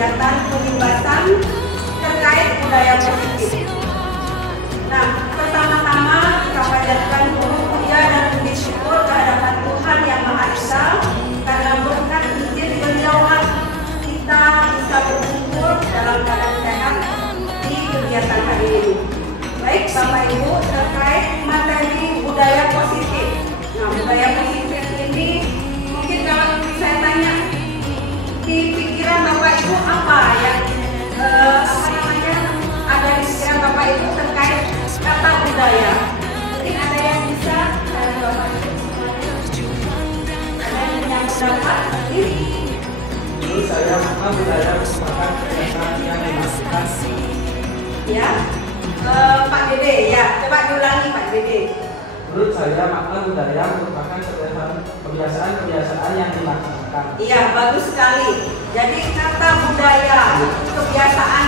kegiatan penyimbasan terkait budaya positif. Nah, pertama-tama kita panjatkan puja dan puji syukur kehadiran Tuhan Yang Maha Esa karena berkat izin beliaulah kita bisa berkumpul dalam keadaan sehat di kegiatan hari ini. Baik Bapak Ibu, terkait materi budaya positif. Nah, budaya positif ini mungkin kalau saya tanya di pikiran Bapak Ibu apa yang ada di pikiran Bapak Ibu terkait kata budaya. Mungkin ada yang bisa Bapak Ibu ada yang punya pendapat? Menurut saya makna budaya merupakan kebiasaan yang dilakukan. Ya, Pak Dede, ya coba diulangi Pak Dede. Menurut saya makna budaya merupakan kebiasaan yang dilaksanakan. Iya, bagus sekali. Jadi kata budaya, kebiasaan,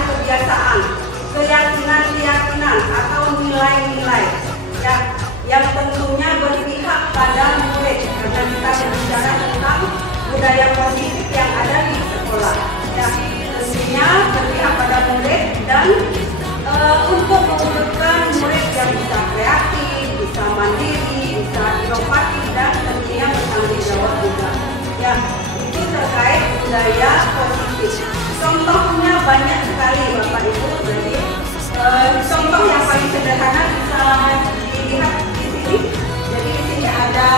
keyakinan atau nilai-nilai ya, yang tentunya berpihak pada murid karena kita berbicara tentang budaya positif yang ada di sekolah. Ya, tentunya berpihak pada murid dan untuk mewujudkan murid yang bisa kreatif, bisa mandiri, bisa inovatif dan tentunya bertanggung jawab juga. Ya, itu terkait budaya positif. Contohnya banyak sekali Bapak Ibu. Jadi contoh yang paling sederhana bisa dilihat di sini. Jadi di sini ada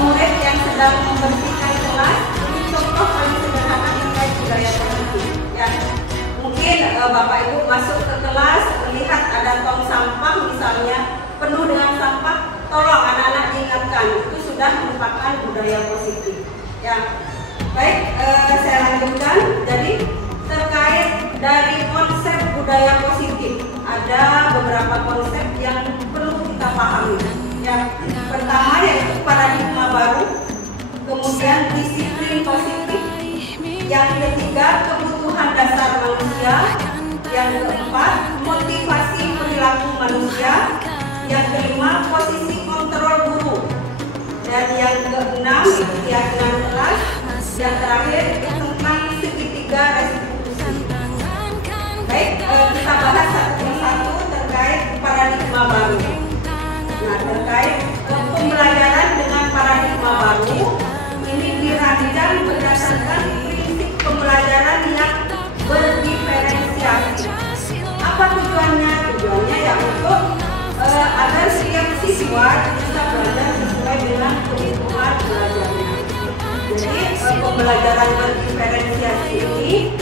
murid yang sedang membersihkan kelas. Ini contoh paling sederhana terkait budaya positif. Ya, mungkin Bapak Ibu masuk ke kelas melihat ada tong sampah misalnya penuh dengan sampah. Tolong anak-anak diingatkan itu sudah merupakan budaya positif. Ya, baik, saya lanjutkan. Jadi terkait dari konsep budaya positif, ada beberapa konsep yang perlu kita pahami. Ya, pertama yaitu paradigma baru, kemudian disiplin positif, yang ketiga kebutuhan dasar manusia, yang keempat motivasi perilaku manusia, yang kelima posisi kontrol guru, dan yang keenam keyakinan kelas, yang terakhir tentang segitiga restitusi. Baik, kita bahas satu persatu terkait paradigma baru. Nah, terkait pembelajaran dengan paradigma baru ini dirancang berdasarkan prinsip pembelajaran yang berdiferensiasi. Apa tujuannya? Tujuannya ya untuk agar setiap siswa bisa belajar sesuai dengan kebutuhan belajarnya. Jadi pembelajaran berdiferensiasi ini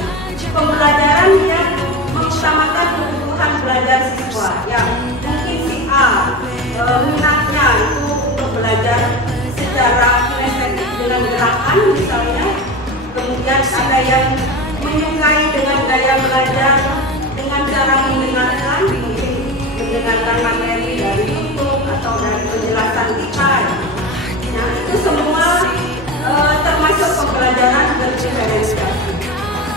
pembelajaran yang mengutamakan kebutuhan belajar siswa. Ya, mungkin si A minatnya itu untuk belajar secara kinestetik dengan gerakan misalnya. Kemudian ada yang menyukai dengan gaya belajar dengan cara mendengarkan, mendengarkan materi dari YouTube atau dari penjelasan kita. Nah, itu semua termasuk pembelajaran berdiferensiasi.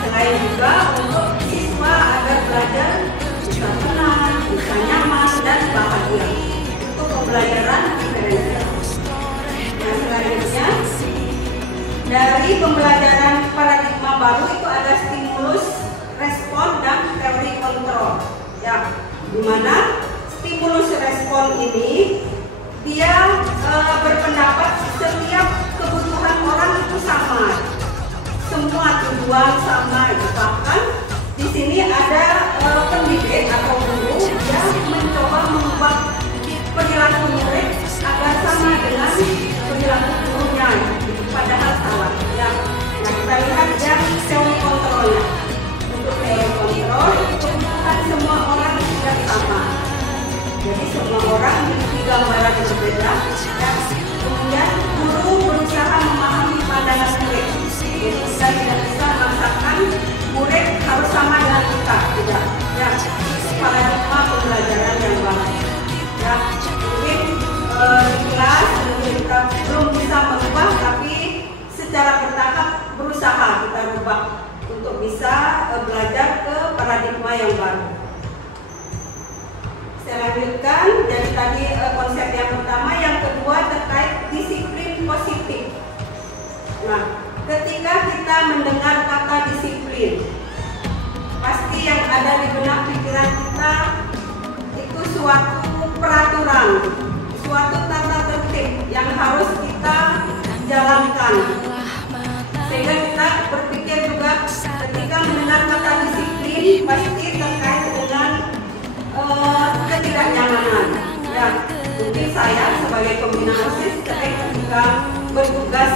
Selain juga untuk siswa agar belajar bisa tenang, bisa nyaman dan bahagia. Itu pembelajaran diferensiasi. Nah, selanjutnya dari pembelajaran paradigma baru itu ada stimulus, respon dan teori kontrol. Ya, di mana stimulus respon ini dia berpendapat setiap kebutuhan orang itu sama, semua tujuan sama. Bahkan di sini ada pendidik atau guru yang mencoba mengubah perilaku murid agar sama dengan perilaku gurunya, padahal salah. Ya, nah kita lihat yang teori kontrolnya. Untuk teori kontrol, kebutuhan semua orang tidak sama. Jadi semua orang memiliki gambaran berbeda. Dan kemudian guru berusaha memahami pandangan murid. Jadi kita tidak bisa memaksakan murid harus sama dengan kita, tidak. Ya, paradigma pembelajaran yang baru. Ya, mungkin di kelas kita belum bisa merubah, tapi secara bertahap berusaha kita rubah untuk bisa belajar ke paradigma yang baru. Saya lanjutkan dari tadi konsep yang pertama, yang kedua terkait disiplin positif. Nah, ketika kita mendengar kata disiplin, nyaman. Sehingga kita berpikir juga ketika mendengar kata disiplin pasti terkait dengan ketidaknyamanan. Ya, mungkin saya sebagai pembina OSIS ketika bertugas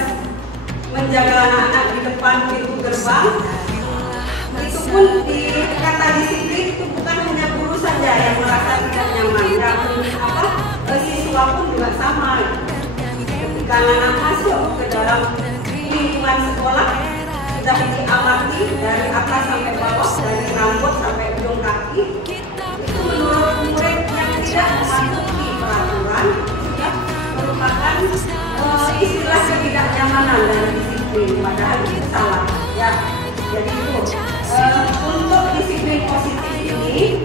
menjaga anak-anak di depan pintu gerbang, itu pun di kata disiplin itu bukan hanya guru saja yang merasa tidak nyaman, dan siswa pun juga sama. Ketika anak masuk ke dalam lingkungan sekolah, sudah diamati dari atas sampai bawah, dari rambut sampai ujung kaki, itu menurut murid yang tidak mematuhi peraturan sudah merupakan istilah ketidaknyamanan dari disiplin, padahal itu salah. Ya, jadi itu untuk disiplin positif ini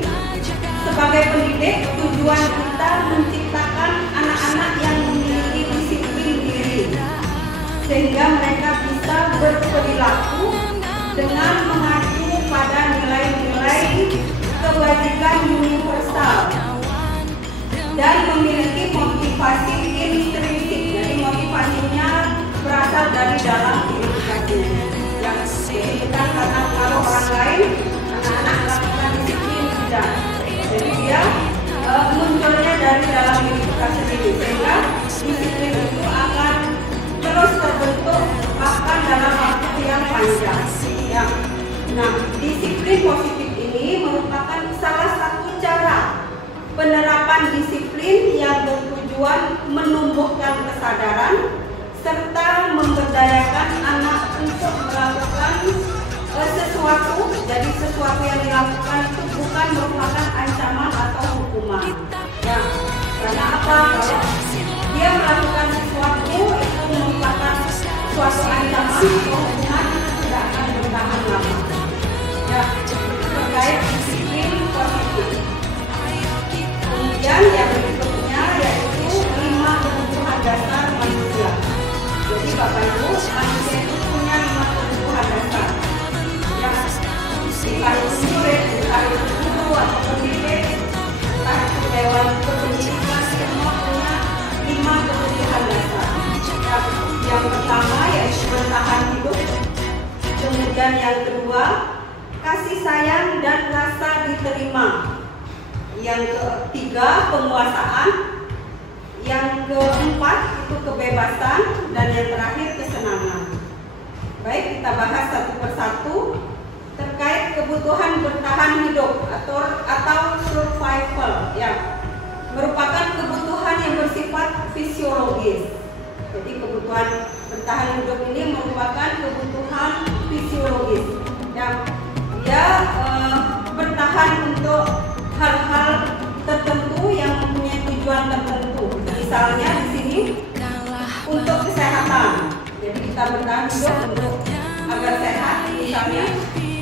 sebagai pendidik, tujuan kita menciptakan anak-anak yang memiliki disiplin diri sehingga mereka bisa berperilaku dengan mengacu pada nilai-nilai kebajikan universal dan memiliki motivasi intrinsik. Jadi motivasinya berasal dari dalam diri kita sendiri. Jadi bukan karena pengaruh orang lain, anak-anak melakukan disiplin, tidak. Jadi dia munculnya dari dalam diri kita sendiri, sehingga disiplin itu akan terus terbentuk bahkan dalam waktu yang panjang. Ya. Nah, disiplin positif ini merupakan salah satu cara penerapan disiplin yang bertujuan menumbuhkan kesadaran serta memberdayakan anak untuk melakukan sesuatu. Jadi sesuatu yang dilakukan itu bukan merupakan ancaman atau hukuman. Ya, karena apa? Kalau dia melakukan sesuatu itu merupakan suatu ancaman atau hukuman, tidak akan bertahan lama. Ya, terkait disiplin positif. Kemudian yang berikutnya yaitu 5 kebutuhan dasar manusia. Jadi Bapak Ibu, manusia itu punya 5 kebutuhan dasar. Ya, entah itu murid, entah itu guru atau pendidik, entah itu dewan kependidikan, semua punya 5 kebutuhan dasar. Ya, yang pertama yaitu bertahan hidup. Kemudian yang kedua, kasih sayang dan rasa diterima. Yang ketiga, penguasaan. Yang keempat itu kebebasan, dan yang terakhir kesenangan. Baik, kita bahas satu persatu terkait kebutuhan bertahan hidup atau survival. Ya, merupakan kebutuhan yang bersifat fisiologis. Jadi kebutuhan bertahan hidup ini merupakan kebutuhan fisiologis. Ya, dia bertahan untuk hal-hal tertentu yang mempunyai tujuan tertentu. Misalnya di sini untuk kesehatan. Jadi kita bertahan hidup untuk agar sehat misalnya,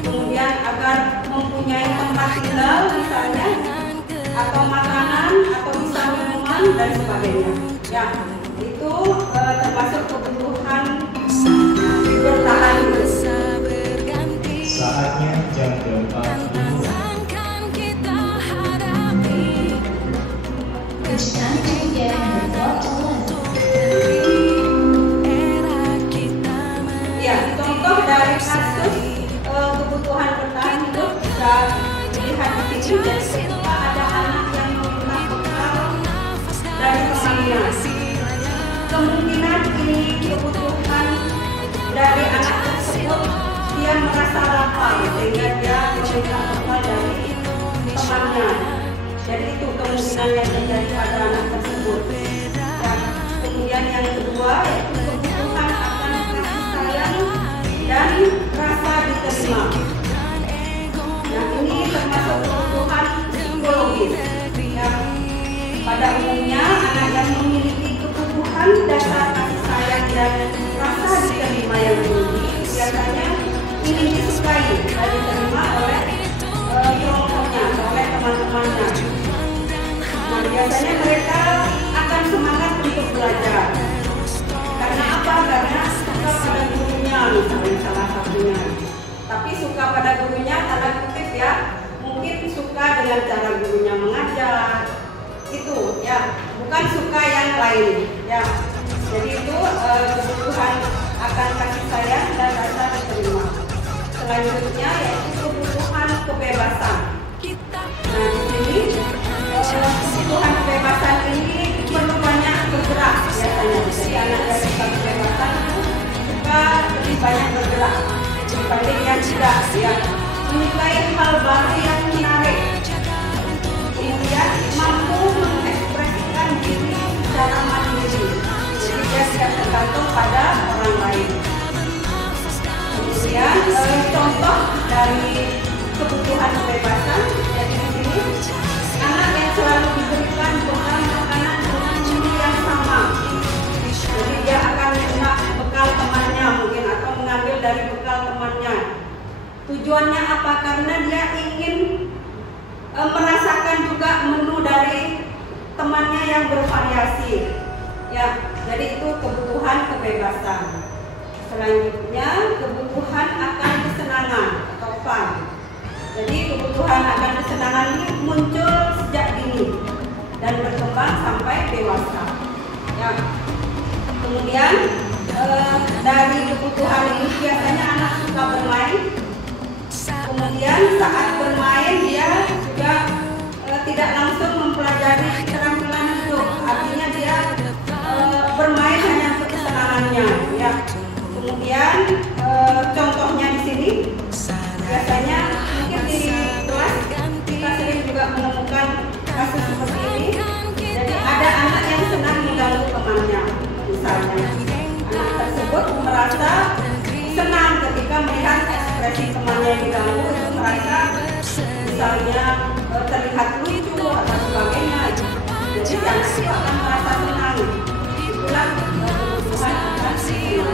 kemudian agar mempunyai tempat tinggal misalnya, atau makanan, atau bisa minuman dan sebagainya. Ya, itu termasuk kebutuhan bertahan hidup. Saatnya jam 4. Ya, contoh dari kasus kebutuhan bertahan hidup bisa dilihat di sini. Jadi ketika ada anak yang meminta bekal dari temannya, kemungkinan ini kebutuhan dari anak tersebut dia merasa lapar sehingga dia meminta bekal dari temannya. Jadi itu kemungkinan yang terjadi pada anak tersebut. Ya, kemudian yang kedua yaitu kebutuhan akan kasih sayang dan rasa diterima. Nah, ini termasuk kebutuhan psikologis. Ya, pada umumnya anak yang memiliki kebutuhan dasar kasih sayang dan rasa diterima yang tinggi biasanya ingin disukai dan diterima oleh kelompoknya, oleh teman-temannya. Nah, biasanya mereka akan semangat untuk belajar. Karena apa? Karena suka pada gurunya misalnya salah satunya. Tapi suka pada gurunya tanda kutip ya, mungkin suka dengan cara gurunya mengajar. Itu ya, bukan suka yang lain ya. Jadi itu kebutuhan akan kasih sayang dan rasa diterima. Selanjutnya yaitu kebutuhan kebebasan. Nah, di sini kebutuhan kebebasan ini perlu banyak bergerak biasanya. Jadi anak yang suka kebebasan itu suka lebih banyak bergerak dibanding yang tidak, ya. Menyukai hal baru yang menarik. Kemudian mampu mengekspresikan diri secara mandiri. Jadi dia tidak tergantung pada orang lain. Kemudian contoh dari kebutuhan kebebasan, jadi di sini anak yang selalu diberikan bekal makanan dengan jumlah yang sama. Jadi dia akan minta bekal temannya mungkin atau mengambil dari bekal temannya. Tujuannya apa? Karena dia ingin merasakan juga menu dari temannya yang bervariasi. Ya, jadi itu kebutuhan kebebasan. Selanjutnya kebutuhan akan kesenangan atau fun. Jadi kebutuhan akan kesenangan ini muncul sejak dini dan berkembang sampai dewasa. Ya. Kemudian dari kebutuhan ini biasanya anak suka bermain. Kemudian saat bermain dia juga tidak langsung mempelajari keterampilan hidup. Artinya dia bermain hanya untuk kesenangannya. Ya. Kemudian contohnya di sini biasanya mungkin di kelas kita sering juga menemukan kasus seperti ini. Jadi ada anak yang senang mengganggu temannya, misalnya anak tersebut merasa senang ketika melihat ekspresi temannya yang diganggu, itu merasa misalnya terlihat lucu atau sebagainya. Jadi anak itu akan merasa senang. Itulah kebutuhan akan kesenangan.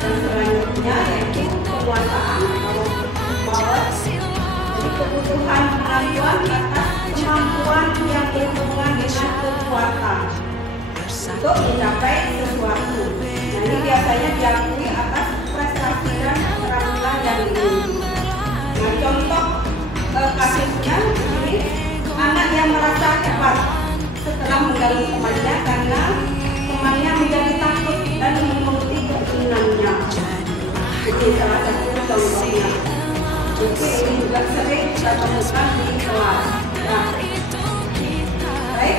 Dan selanjutnya yaitu penguasaan atau power. Jadi kebutuhan pengakuan atas kemampuan yang berhubungan dengan kekuatan untuk mencapai sesuatu. Nah, ini biasanya diakui atas prestasi dan keterampilan yang dimiliki. Nah, contoh kasusnya ini anak yang merasa hebat setelah mengganggu temannya karena temannya menjadi takut dan menuruti keinginannya. Ini salah satu contohnya. Mungkin ini juga sering kita temukan di kelas. Nah, baik,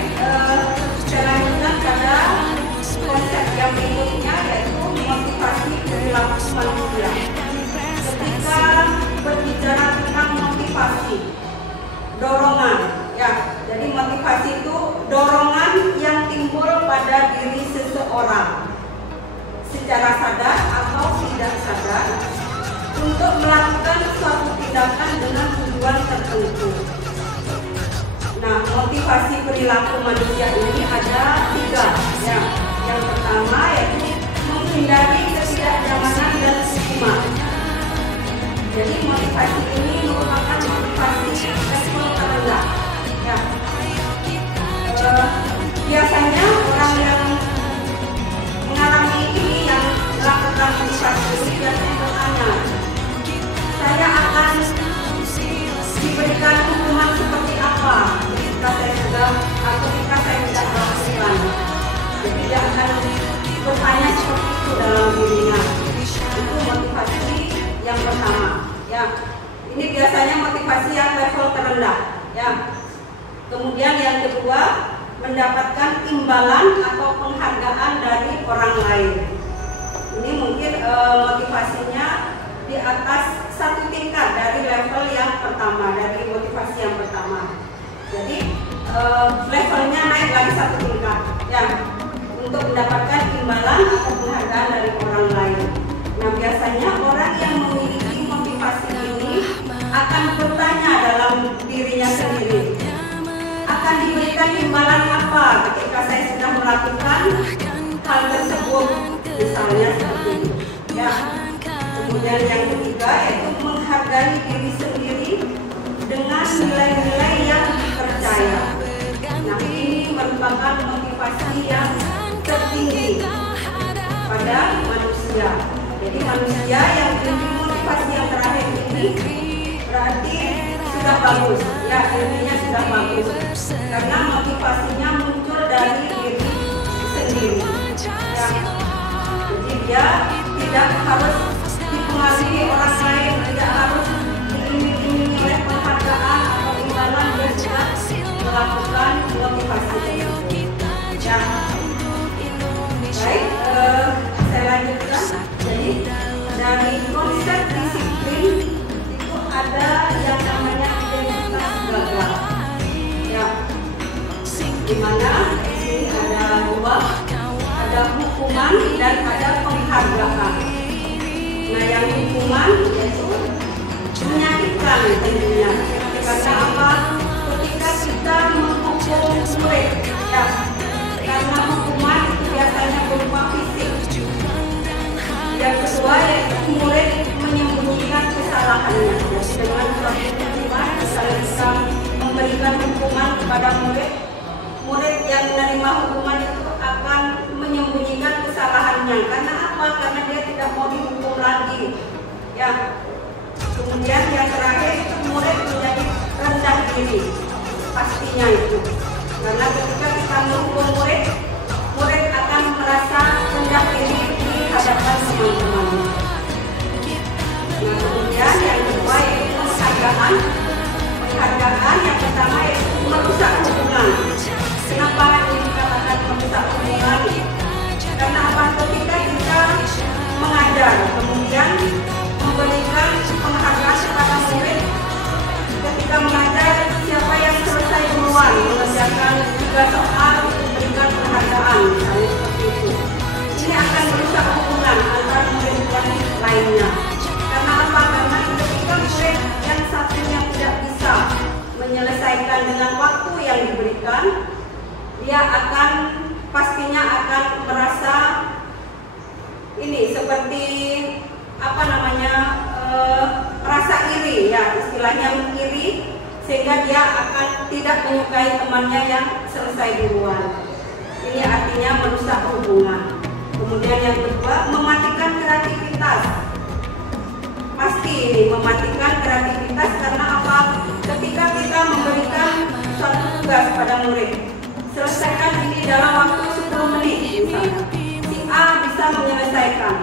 selanjutnya pada konsep yang berikutnya yaitu motivasi perilaku manusia. Ketika berbicara tentang motivasi, dorongan, ya, jadi motivasi itu dorongan yang timbul pada diri seseorang secara sadar atau tidak sadar untuk melakukan suatu tindakan dengan tujuan tertentu. Nah, motivasi perilaku manusia ini ada 3. Ya. Yang pertama yaitu menghindari ketidaknyamanan dan stigma. Jadi motivasi ini merupakan motivasi level terendah. Ya. Biasanya orang yang mengalami ini yang melakukan motivasi ini biasanya bertanya, saya akan diberikan hukuman seperti apa jika saya sudah atau jika saya tidak melakukan. Jadi dia akan bertanya seperti itu dalam dirinya. Itu motivasi yang pertama. Ya, ini biasanya motivasi yang level terendah. Ya. Kemudian yang kedua, mendapatkan imbalan atau penghargaan dari orang lain. Ini mungkin motivasinya di atas satu tingkat dari level yang pertama, dari motivasi yang pertama. Jadi levelnya naik lagi satu tingkat, ya, untuk mendapatkan imbalan atau penghargaan dari orang lain. Nah, biasanya orang yang memiliki motivasi ini akan bertanya dalam dirinya sendiri, akan diberikan imbalan apa ketika saya sudah melakukan hal tersebut, misalnya seperti itu. Ya. Kemudian yang ketiga yaitu menghargai diri sendiri dengan nilai-nilai yang dipercaya. Nah, ini merupakan motivasi yang tertinggi pada manusia. Jadi manusia yang memiliki motivasi yang terakhir ini berarti sudah bagus, ya, ilmunya sudah bagus, karena motivasinya muncul dari diri sendiri. Ya. Jadi dia konsep disiplin itu ada yang namanya identitas gagal. Ya, dimana di sini ada dua, ada hukuman dan ada penghargaan. Nah, yang hukuman yaitu menyakitkan tentunya. Karena apa? Ketika kita menghukum murid, ya, karena hukuman itu biasanya berupa fisik. Yang kedua yaitu murid menyembunyikan kesalahannya. Dengan suatu hukuman, misalnya kita memberikan hukuman kepada murid, murid yang menerima hukuman itu akan menyembunyikan kesalahannya. Karena apa? Karena dia tidak mau dihukum lagi. Ya. Kemudian yang terakhir itu murid menjadi rendah diri, pastinya itu. Karena ketika kita menghukum murid, murid akan merasa rendah diri di hadapan teman-temannya. Nah, kemudian yang kedua yaitu penghargaan. Penghargaan yang pertama yaitu merusak hubungan. Kenapa ini dikatakan merusak hubungan? Karena apa? Ketika kita mengajar, kemudian memberikan penghargaan kepada murid, ketika mengajar siapa yang selesai duluan mengerjakan 3 soal diberikan penghargaan, misalnya seperti itu. Ini akan merusak hubungan antara murid yang lainnya. Karena apa? Karena ketika murid yang satunya tidak bisa menyelesaikan dengan waktu yang diberikan, dia akan pastinya akan merasa ini seperti apa namanya, rasa iri, ya, istilahnya iri, sehingga dia akan tidak menyukai temannya yang selesai duluan. Ini artinya merusak hubungan. Kemudian yang kedua, mematikan kreativitas. Pasti mematikan kreativitas karena apa? Ketika kita memberikan suatu tugas pada murid, selesaikan ini dalam waktu 10 menit misalnya. Si A bisa menyelesaikan.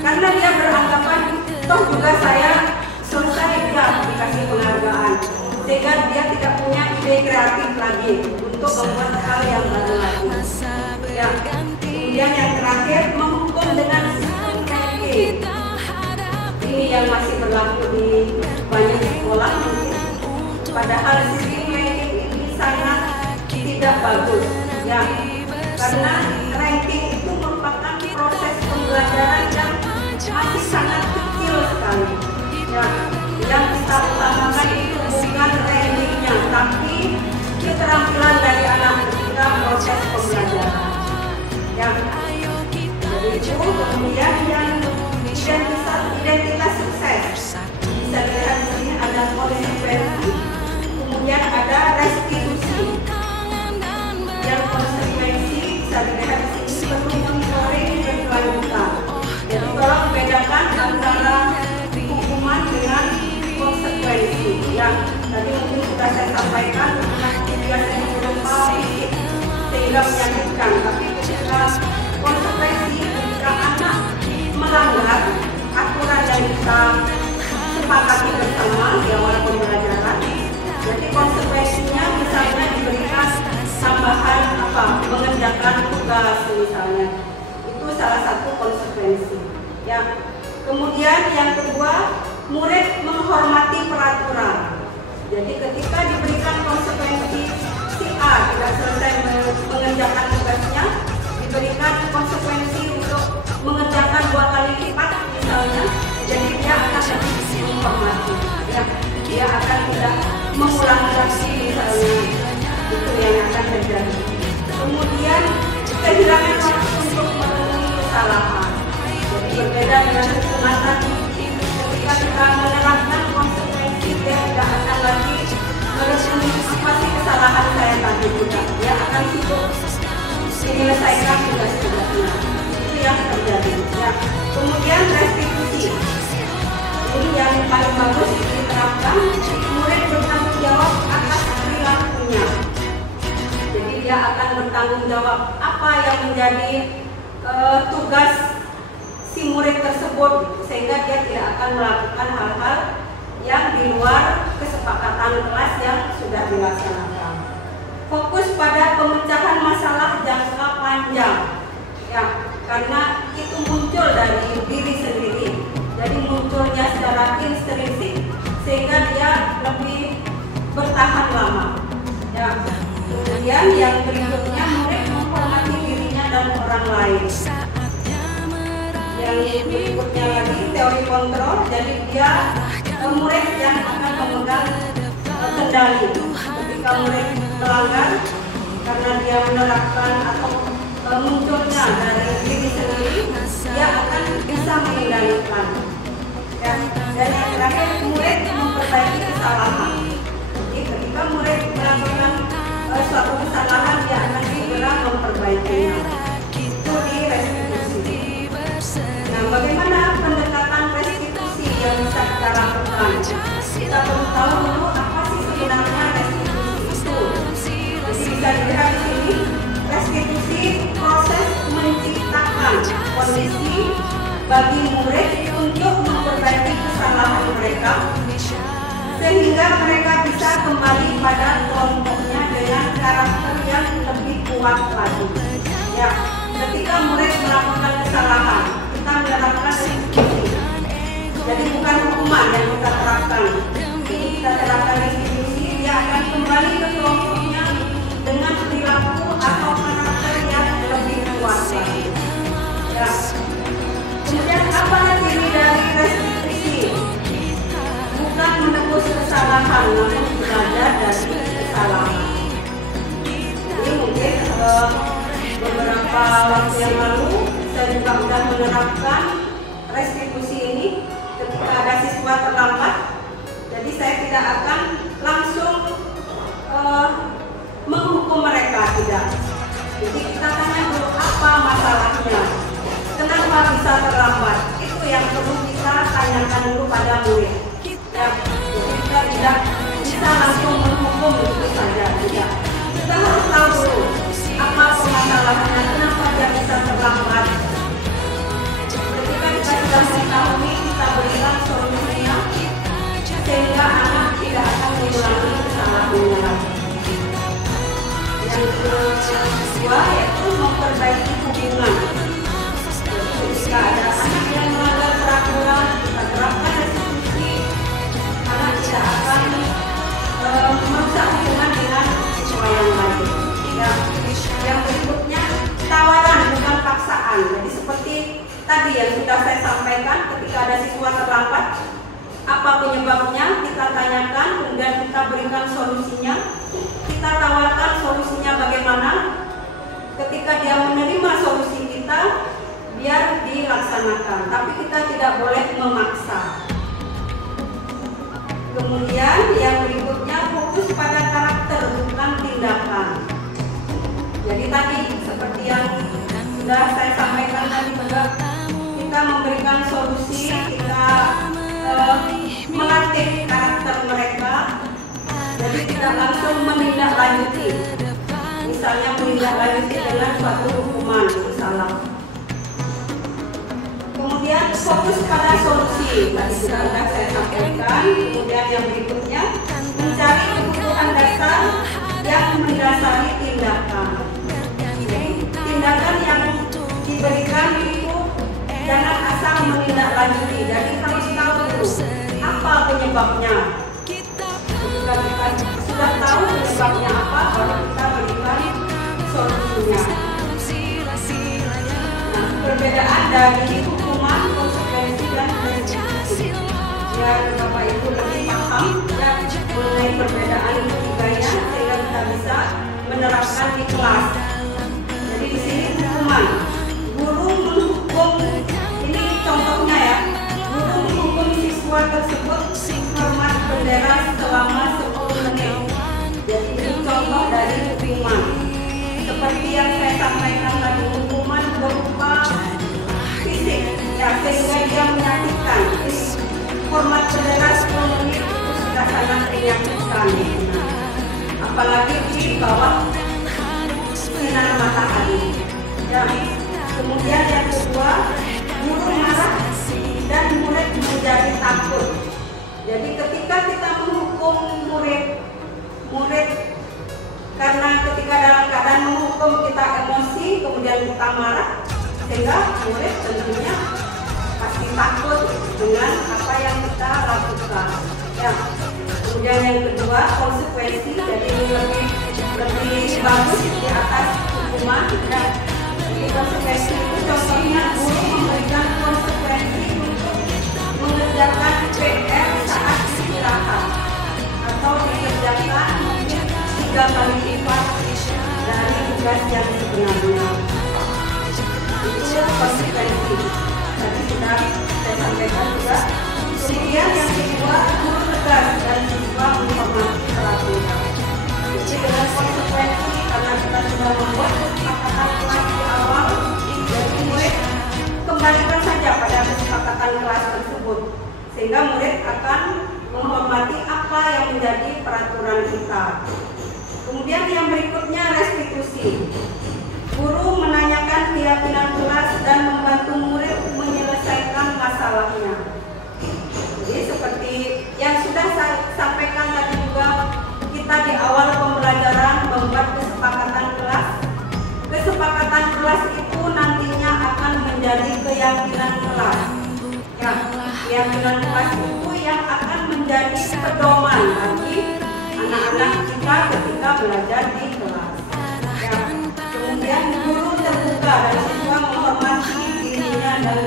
Karena dia beranggapan, toh juga saya selesai, dia dikasih penghargaan. Sehingga dia tidak punya ide kreatif lagi untuk membuat hal yang baru lagi. Ya. Kemudian yang terakhir, menghukum dengan sistem ranking. Ini yang masih berlaku di banyak sekolah mungkin. Padahal sistem ranking ini sangat tidak bagus. Ya. Karena ranking itu merupakan proses pembelajaran yang masih sangat kecil sekali. Ya, yang kita utamakan itu bukan rankingnya, tapi keterampilan dari anak ketika proses pembelajaran. Ya, jadi itu kemudian yang identitas sukses. Bisa dilihat di sini ada konsekuensi, kemudian ada restitusi. Yang konsekuensi bisa dilihat di sini perlu monitoring berkelanjutan. Jadi tolong bedakan antara hukuman dengan konsekuensi. Yang tadi mungkin sudah saya sampaikan, hukuman biasanya berupa fisik sehingga menyakitkan. Tapi ketika konsekuensi, ketika anak melanggar aturan yang kita sepakati bersama di awal pembelajaran, jadi konsekuensinya misalnya diberikan tambahan apa, mengerjakan tugas misalnya. Itu salah satu konsekuensi. Ya. Kemudian yang kedua, murid menghormati peraturan. Jadi ketika diberikan konsekuensi si A tidak selesai mengerjakan tugasnya, diberikan konsekuensi untuk mengerjakan 2 kali lipat misalnya, jadi dia akan lebih menghormati. Ya. Dia akan tidak mengulangi lagi misalnya. Itu yang akan terjadi. Kemudian kehilangan waktu untuk memenuhi kesalahan. Jadi berbeda dengan hukuman tadi, ketika kita menerapkan konsekuensi, dia tidak akan lagi memenuhi apa sih kesalahan saya tadi juga. Dia akan sibuk menyelesaikan tugas-tugasnya. Itu yang terjadi. Ya. Kemudian restitusi. Ini yang paling bagus diterapkan, murid bertanggung jawab atas perilakunya. Jadi dia akan bertanggung jawab apa yang menjadi tugas si murid tersebut, sehingga dia tidak akan melakukan hal-hal yang di luar kesepakatan kelas yang sudah dilaksanakan. Fokus pada pemecahan masalah jangka panjang, ya, karena itu muncul dari diri sendiri. Jadi sehingga dia lebih bertahan lama. Ya. Kemudian yang berikutnya, murid menghormati dirinya dan orang lain. Yang berikutnya lagi teori kontrol, jadi dia murid yang akan memegang kendali. Ketika murid melanggar karena dia menerapkan atau munculnya dari diri sendiri, dia akan bisa mengendalikan. Ya. Dan yang terakhir, murid memperbaiki kesalahan. Jadi ketika murid melakukan suatu kesalahan, dia akan segera memperbaikinya. Itu di restitusi. Nah, bagaimana pendekatan restitusi yang bisa kita lakukan? Kita perlu tahu dulu apa sih sebenarnya restitusi itu. Jadi bisa dilihat di sini, restitusi proses menciptakan kondisi bagi murid untuk memperbaiki kesalahan mereka, sehingga mereka bisa kembali pada kelompoknya dengan karakter yang lebih kuat lagi. Ya, ketika murid melakukan kesalahan, kita menerapkan restitusi. Jadi bukan hukuman yang kita terapkan. Kita terapkan restitusi, dia akan kembali ke kelompoknya dengan perilaku atau karakter yang lebih kuat lagi. Ya. Kemudian apa arti dari restitusi? Bukan menebus kesalahan, namun belajar dari kesalahan. Jadi mungkin beberapa waktu yang lalu saya juga sudah menerapkan restitusi ini ketika ada siswa terlambat. Jadi saya tidak akan langsung menghukum mereka, tidak. Jadi kita tanya dulu apa masalahnya, kenapa bisa terlambat. Itu yang perlu kita tanyakan dulu pada murid. Ya, jadi kita tidak bisa langsung menghukum itu saja, tidak. Kita harus tahu dulu apa permasalahannya, kenapa dia bisa terlambat. Ketika kita sudah mengetahui, kita berikan solusinya sehingga anak tidak akan mengulangi kesalahannya lagi. Yang kedua yaitu memperbaiki hubungan. Jadi jika ada anak yang melanggar peraturan, kita terapkan restitusi, anak tidak akan merusak hubungan dengan siswa yang lain. Ya. Yang berikutnya tawaran bukan paksaan. Jadi seperti tadi yang sudah saya sampaikan, ketika ada siswa terlambat, apa penyebabnya kita tanyakan, kemudian kita berikan solusinya, kita tawarkan solusinya bagaimana. Ketika dia menerima solusi kita, biar dilaksanakan, tapi kita tidak boleh memaksa. Kemudian yang berikutnya fokus pada karakter bukan tindakan. Jadi tadi seperti yang sudah saya sampaikan tadi juga, kita memberikan solusi, kita melatih karakter mereka. Jadi tidak langsung menindaklanjuti, misalnya menindaklanjuti dengan suatu hukuman, itu salah. Kemudian fokus pada solusi, tadi sudah saya sampaikan. Kemudian yang berikutnya mencari kebutuhan dasar yang mendasari tindakan. Tindakan yang diberikan itu jangan asal menindaklanjuti. Jadi harus tahu dulu apa penyebabnya. Ketika kita sudah tahu penyebabnya apa, baru kita berikan solusinya. Nah, perbedaan dari hukuman, konsekuensi dan restitusi. Biar Bapak Ibu lebih paham ya, mengenai perbedaan ketiganya, sehingga kita bisa menerapkan di kelas. Jadi di sini hukuman, guru menghukum, ini contohnya ya, guru menghukum siswa tersebut hormat bendera selama 10 menit. Jadi ini contoh dari hukuman. Seperti yang saya sampaikan tadi, hukuman berupa fisik, ya, sehingga dia menyakitkan. Hormat bendera 10 menit itu sudah sangat menyakitkan. Apalagi di bawah sinar matahari. Ya. Kemudian yang kedua, guru marah dan murid menjadi takut. Jadi ketika kita menghukum murid karena ketika dalam keadaan menghukum kita emosi, kemudian kita marah, sehingga murid tentunya pasti takut dengan apa yang kita lakukan. Ya. Kemudian yang kedua konsekuensi, jadi lebih bagus di atas hukuman. Ya. Jadi konsekuensi itu contohnya guru memberikan konsekuensi untuk mengerjakan PR saat istirahat atau dikerjakan mungkin 3 kali lipat dari tugas yang sebenarnya. Itu konsekuensi. Tadi sudah saya sampaikan juga. Kemudian yang kedua, guru tegas dan siswa menghormati peraturan. Jadi dengan konsekuensi, karena kita sudah membuat kesepakatan kelas di awal, jadi murid kembalikan saja pada kesepakatan kelas tersebut, sehingga murid akan menghormati apa yang menjadi peraturan kita. Kemudian yang berikutnya restitusi. Guru menanyakan keyakinan kelas dan membantu murid menyelesaikan masalahnya. Jadi seperti yang sudah saya sampaikan tadi juga, kita di awal pembelajaran membuat kesepakatan kelas. Kesepakatan kelas itu nantinya akan menjadi keyakinan kelas. Ya, keyakinan kelas itu yang akan menjadi pedoman bagi anak-anak kita ketika belajar di kelas. Ya, kemudian guru terbuka dan siswa menghormati dirinya dan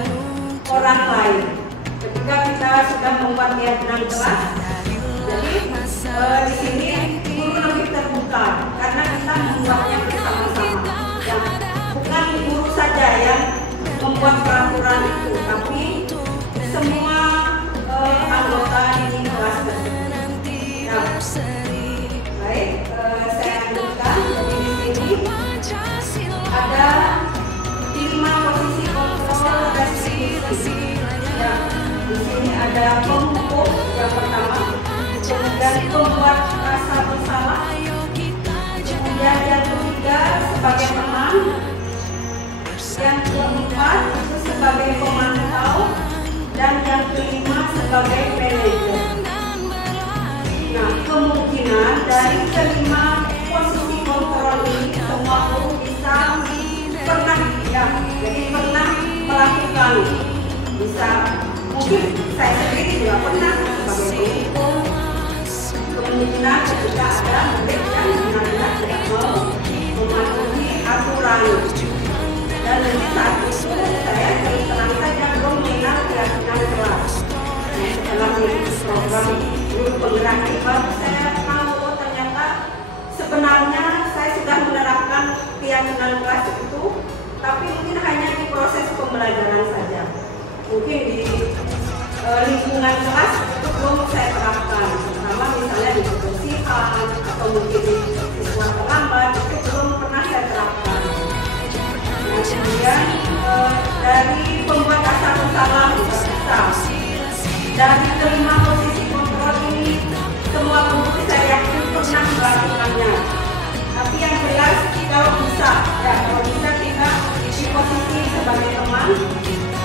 orang lain. Ketika kita sudah membuat keyakinan kelas, jadi di sini guru lebih terbuka karena kita membuatnya bersama-sama. Ya, bukan guru saja yang membuat peraturan itu, tapi semua anggota di kelas tersebut. Nah, baik, saya lanjutkan. Jadi di sini ada 5 posisi kontrol restitusi. Ya, di sini ada penghukum yang pertama, kemudian pembuat rasa bersalah, kemudian yang ketiga sebagai teman, yang keempat itu sebagai pemantau, dan yang kelima sebagai manajer. Nah, kemungkinan dari kelima posisi kontrol ini semua guru bisa pernah, ya, jadi pernah melakukan. Bisa mungkin saya sendiri juga pernah sebagai penghukum. Kemungkinan ketika ada murid yang benar-benar tidak mau mematuhi aturan, dan nanti saat itu saya terus terang saja belum mengenal keyakinan kelas. Setelah mengikuti program guru penggerak baru saya tahu ternyata sebenarnya saya sudah menerapkan keyakinan kelas itu, tapi mungkin hanya di proses pembelajaran saja. Mungkin di lingkungan kelas itu belum saya terapkan, terutama misalnya di kebersihan atau mungkin di siswa terlambat itu belum pernah saya terapkan. Nah, kemudian dari pembuat rasa bersalah juga bisa. Dari kelima posisi kontrol ini semua guru saya yakin pernah melakukannya. Tapi yang jelas kalau bisa, ya kalau bisa kita di posisi sebagai teman,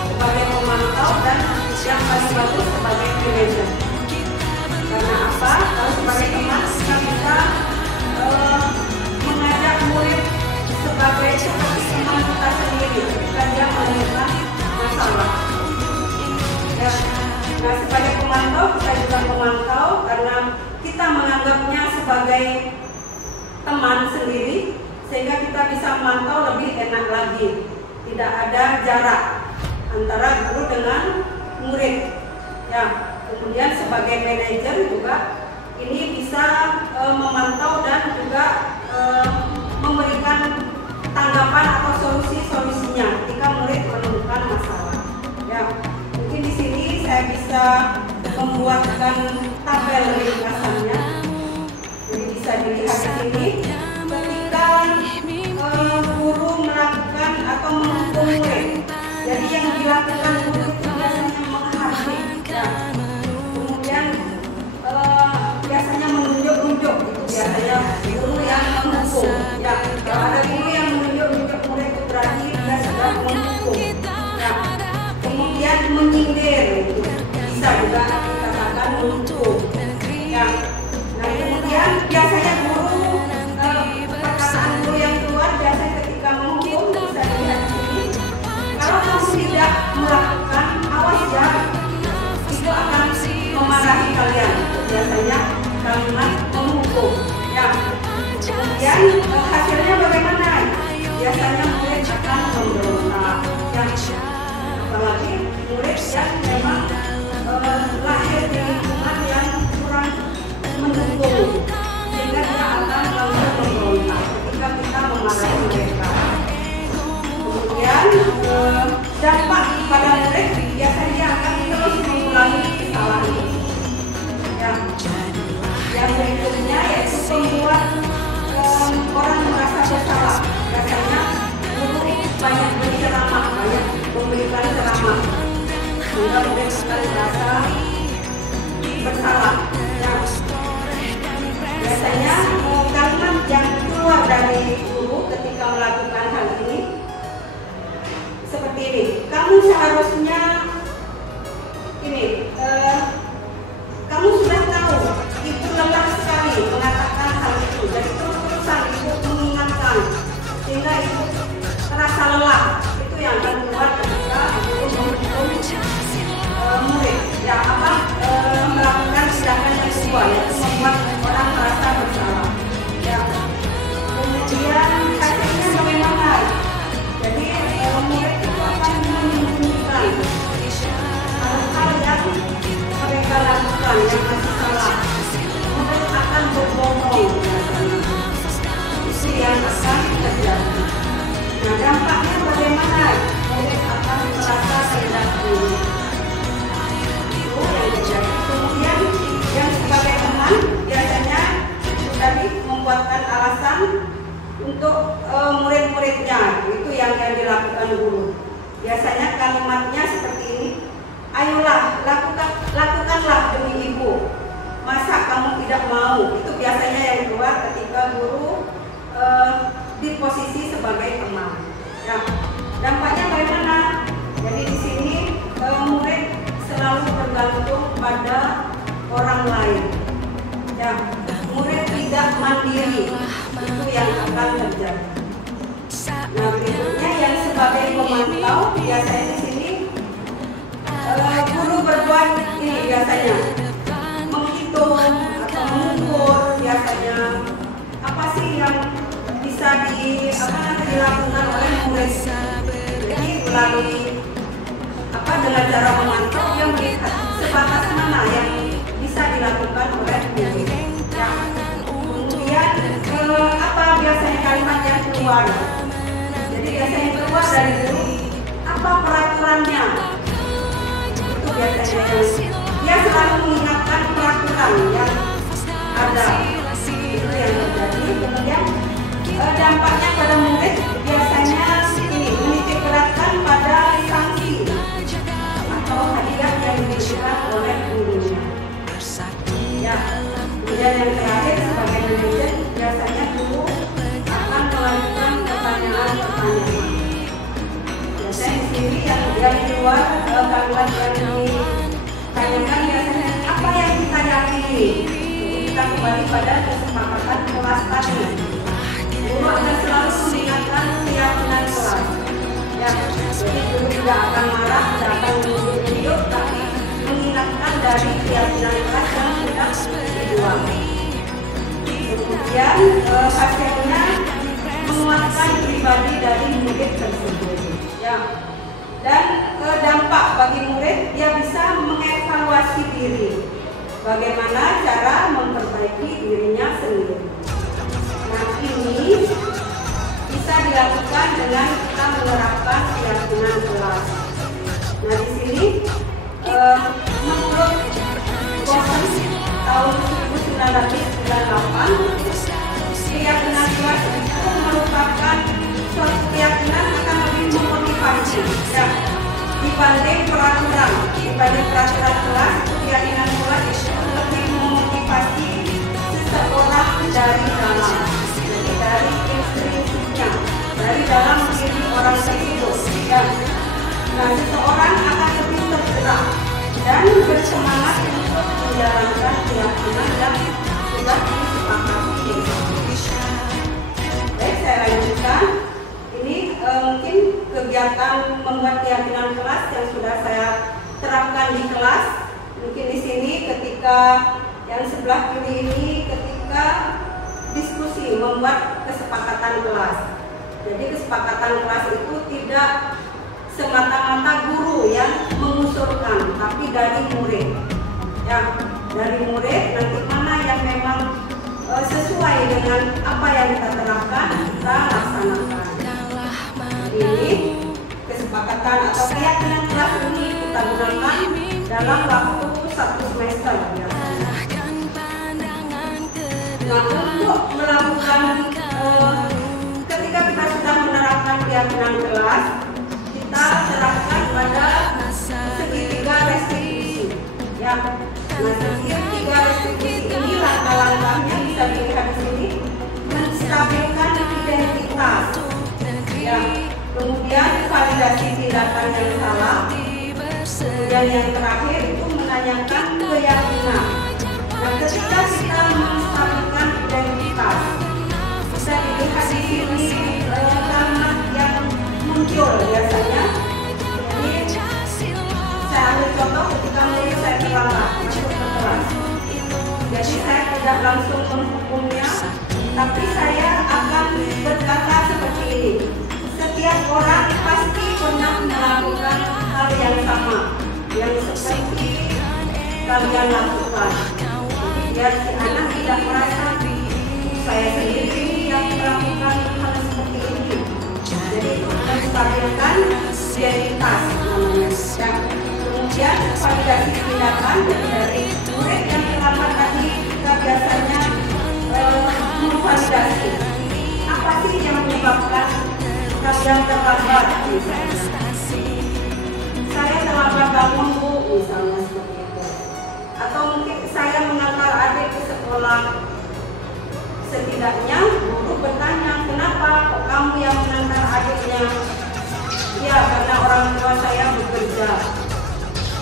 sebagai pemantau, dan yang paling bagus sebagai manajer. Karena apa? Kalau sebagai teman kita bisa mengajak murid sebagai seperti teman kita sendiri ketika dia menemukan masalah. Ya. Nah, sebagai pemantau kita juga memantau karena kita menganggapnya sebagai teman sendiri, sehingga kita bisa memantau lebih enak lagi. Tidak ada jarak antara guru dengan murid. Ya, kemudian sebagai manajer juga ini bisa memantau dan juga memberikan tanggapan atau solusi-solusinya ketika murid menemukan masalah. Ya, mungkin di sini saya bisa membuatkan tabel ringkasannya. Jadi bisa dilihat di sini ketika guru melakukan atau menghukum murid. Jadi yang dilakukan guru itu biasanya menghakimi, ya. Kemudian biasanya menunjuk-nunjuk, itu biasanya guru yang menghukum. Ya, kalau ada guru yang menunjuk-nunjuk murid itu berarti dia sudah menghukum. Ya. Kemudian menyindir, itu bisa juga dikatakan menghukum. Ya. Nah, kemudian biasanya guru perkataan guru yang keluar biasanya ketika menghukum bisa dilihat di sini. Kalau kamu tidak melakukan, awas ya, itu akan memarahi kalian. sehingga murid akan merasa bersalah. Ya. Biasanya kalimat yang keluar dari guru ketika melakukan hal ini seperti ini. Kamu seharusnya ini, kamu sudah tahu ibu lelah sekali mengatakan hal itu. Jadi terus-terusan ibu mengingatkan sehingga ibu terasa lelah. Itu yang akan keluar ketika ibu menghukum murid. Ya, melakukan tindakan yang kedua, yaitu membuat orang merasa bersalah. Ya. Kemudian hasilnya bagaimana? Jadi murid itu akan menyembunyikan hal-hal yang mereka lakukan yang masih salah. Murid akan berbohong. Itu yang akan terjadi. Nah, dampaknya bagaimana? Murid akan merasa tidak dulu. Itu yang terjadi. Kemudian yang sebagai teman biasanya tadi membuatkan alasan untuk murid-muridnya. Itu yang dilakukan guru. Biasanya kalimatnya seperti ini. Ayolah, lakukanlah demi ibu. Masa kamu tidak mau? Itu biasanya yang keluar ketika guru di posisi sebagai teman. Ya, dampaknya bagaimana? Jadi di sini murid selalu bergantung pada orang lain. Ya, murid tidak mandiri. Itu yang akan terjadi. Nah, berikutnya yang sebagai pemantau biasanya di sini guru berbuat ini biasanya menghitung atau mengukur biasanya apa sih yang bisa dilakukan oleh murid. Jadi melalui dengan cara memantau yang melihat sebatas mana yang bisa dilakukan oleh murid. Ya. Kemudian apa biasanya kalimat yang keluar? Jadi biasanya keluar dari guru apa peraturannya? Itu biasanya dia selalu mengingatkan peraturan yang ada. Itu yang terjadi. Kemudian dampaknya pada murid biasanya ini menitik beratkan pada sanksi atau hadiah yang diberikan oleh gurunya. Ya, kemudian yang terakhir sebagai manajer biasanya guru akan melakukan pertanyaan-pertanyaan. Biasanya di sini yang keluar kalimat yang ditanyakan biasanya apa yang kita yakini. Kita kembali pada kesepakatan kelas tadi. Guru akan selalu mengingatkan keyakinan kelas. Ya, jadi guru tidak akan marah, tidak akan menunjuk, tapi mengingatkan dari keyakinan kelas yang sudah dibuang. Kemudian hasilnya menguatkan pribadi dari murid tersebut. Ya, dan dampak bagi murid dia bisa mengevaluasi diri. Bagaimana cara memperbaiki dirinya sendiri. Nah, ini bisa dilakukan dengan kita menerapkan keyakinan kelas. Nah, di sini menurut Bosen tahun 1998, keyakinan kelas itu merupakan suatu keyakinan akan lebih memotivasi. Ya, dibanding peraturan kelas, keyakinan kelas itu lebih memotivasi seseorang dari dalam. Dari intrinsipnya, dari dalam diri orang tersebut. Ya. Nah, seseorang akan lebih tergerak dan bersemangat untuk menjalankan keyakinan yang sudah disepakati. Baik, saya lanjutkan. Ini mungkin kegiatan membuat keyakinan kelas yang sudah saya terapkan di kelas. Mungkin di sini ketika yang sebelah kiri ini ketika diskusi membuat kesepakatan kelas. Jadi kesepakatan kelas itu tidak semata-mata guru yang mengusulkan, tapi dari murid. Ya, dari murid nanti mana yang memang sesuai dengan apa yang kita terapkan, kita laksanakan. Ini kesepakatan atau keyakinan kelas ini kita gunakan dalam waktu 1 semester. Ya. Nah, untuk melakukan ketika kita sudah menerapkan keyakinan kelas, kita terapkan pada segitiga Ya, nah setiap 3 restitusi ini langkah-langkahnya bisa dilihat di sini, menstabilkan identitas. Ya, kemudian validasi tindakan yang salah. Kemudian yang terakhir itu menanyakan keyakinan. Nah, ketika kita menstabilkan identitas, bisa dilihat di sini kalimat yang muncul biasanya. Jadi saya ambil contoh ketika murid saya terlambat masuk ke kelas. Jadi saya tidak langsung menghukumnya, tapi saya akan berkata seperti ini. Setiap orang pasti pernah melakukan hal yang sama, yang seperti kalian lakukan. Jadi biar si anak tidak merasa saya sendiri yang melakukan hal seperti ini. Jadi menstabilkan identitas namanya. Ya. Kemudian validasi tindakan dari murid yang terlambat tadi, kita biasanya memvalidasi apa sih yang menyebabkan kalian terlambat. Misalnya saya terlambat bangun Bu, misalnya seperti itu. Atau mungkin saya mengantar adik ke sekolah. Setidaknya guru bertanya, kenapa kok kamu yang mengantar adiknya? Ya, karena orang tua saya bekerja.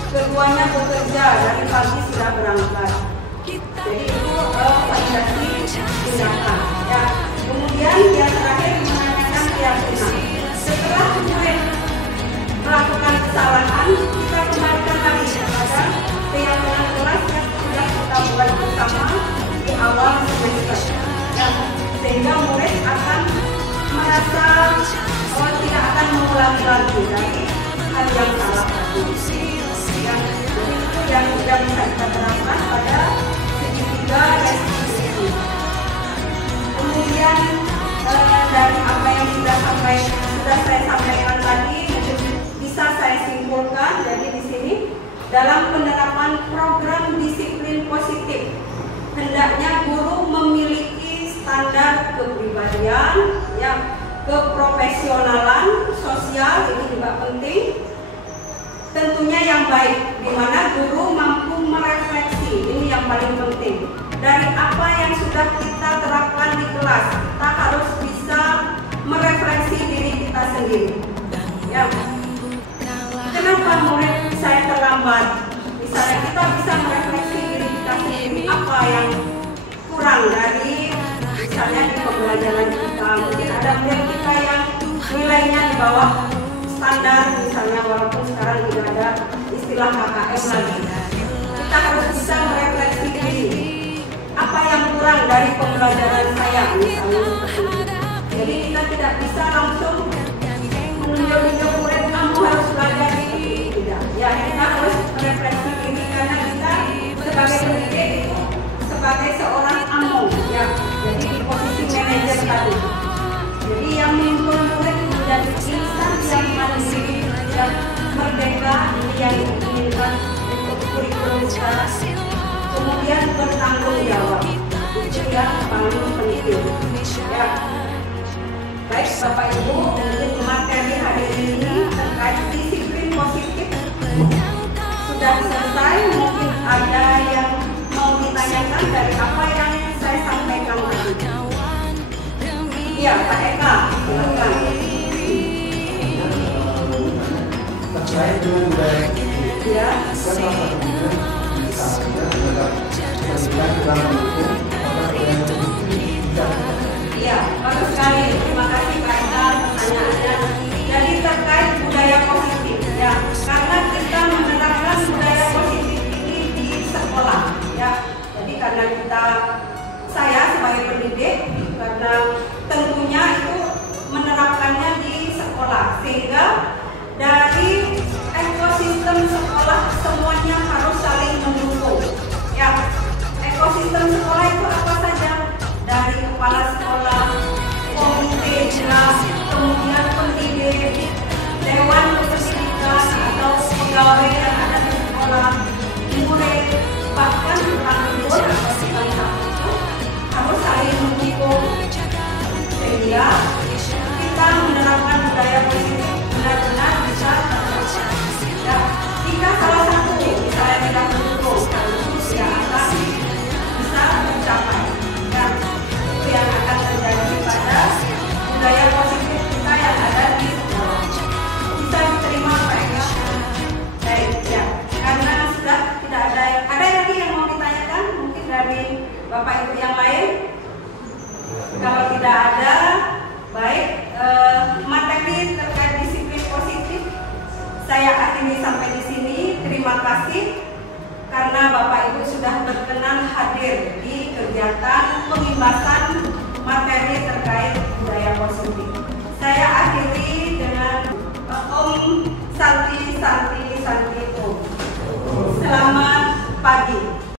Keduanya bekerja, dari pagi sudah berangkat. Jadi itu validasi tindakan. Ya. Kemudian yang terakhir menanyakan keyakinan. Setelah murid melakukan kesalahan, kita kembalikan lagi kepada keyakinan kelas yang sudah kita buat bersama di awal semester. Ya, sehingga murid akan merasa tidak akan mengulangi lagi dari hal yang salah tadi. Ya, jadi itu yang sudah bisa kita terapkan pada segitiga restitusi. Kemudian dari apa yang sudah saya sampaikan tadi bisa saya simpulkan. Jadi di sini dalam penerapan program disiplin positif, hendaknya guru memiliki standar kepribadian, ya, keprofesionalan, sosial, ini juga penting. Tentunya yang baik, di mana guru mampu merefleksi, ini yang paling penting. Dari apa yang sudah kita terapkan di kelas, kita harus bisa merefleksi diri kita sendiri. Ya. Kenapa murid saya terlambat? Misalnya kita bisa merefleksi diri kita sendiri, apa yang kurang dari misalnya di pembelajaran kita. Mungkin ada murid kita yang nilainya di bawah standar, misalnya walaupun sekarang tidak ada istilah KKM lagi. Kita harus bisa merefleksi diri. Apa yang kurang dari pembelajaran saya, misalnya seperti itu. Jadi kita tidak bisa langsung menunjuk-nunjuk murid, kamu harus belajar seperti itu. Tidak. Ya, kita harus merefleksi diri karena kita sebagai pendidik itu sebagai seorang among, ya. Jadi di posisi manajer tadi. Jadi yang memimpin murid menjadi insan yang mandiri, yang merdeka, ini yang diinginkan untuk kurikulum kita. Kemudian bertanggung jawab, itu yang paling penting. Ya. Baik Bapak Ibu, mungkin materi hari ini terkait disiplin positif sudah selesai. Mungkin ada yang mau ditanyakan dari apa yang saya sampaikan tadi. Iya, Pak Eka, silakan. Terkait dengan budaya Ya. Iya, bagus sekali. Terima kasih Pak Eka pertanyaannya. Jadi terkait budaya positif, ya, karena kita menerapkan budaya positif ini di sekolah, ya. Jadi karena saya sebagai pendidik, karena tentunya itu menerapkannya di sekolah, sehingga dari ekosistem sekolah semuanya harus saling mendukung. Ya, ekosistem sekolah itu apa saja? Dari kepala sekolah, komite akhiri sampai di sini. Terima kasih karena Bapak Ibu sudah berkenan hadir di kegiatan pengimbasan materi terkait budaya positif. Saya akhiri dengan Om Santi